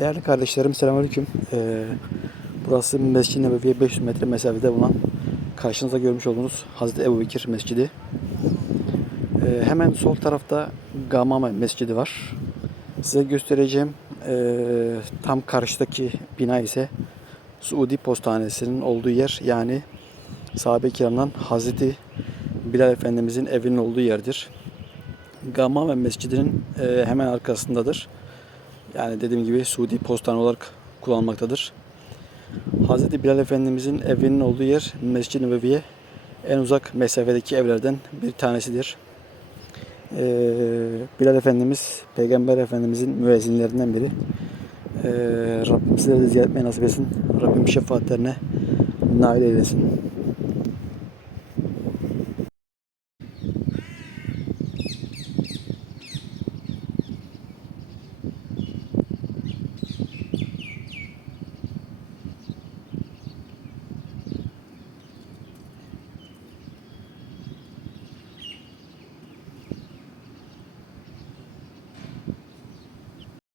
Değerli kardeşlerim selamünaleyküm. Ee, burası Mescid-i Nebevi'ye 500 metre mesafede bulunan karşınızda görmüş olduğunuz Hazreti Ebu Bekir Mescidi. Ee, hemen sol tarafta Gamame Mescidi var. Size göstereceğim ee, tam karşıdaki bina ise Suudi Postanesi'nin olduğu yer yani sahabe-i kiramdan Hazreti Bilal Efendimizin evinin olduğu yerdir. Gamame Mescidi'nin ee, hemen arkasındadır. Yani dediğim gibi Suudi postane olarak kullanılmaktadır. Hz. Bilal Efendimizin evinin olduğu yer Mescid-i Nebevi'ye en uzak mesafedeki evlerden bir tanesidir. Ee, Bilal Efendimiz Peygamber Efendimizin müezzinlerinden biri. Ee, Rabbim sizleri de ziyaret etmeyi nasip etsin. Rabbim şefaatlerine nail eylesin.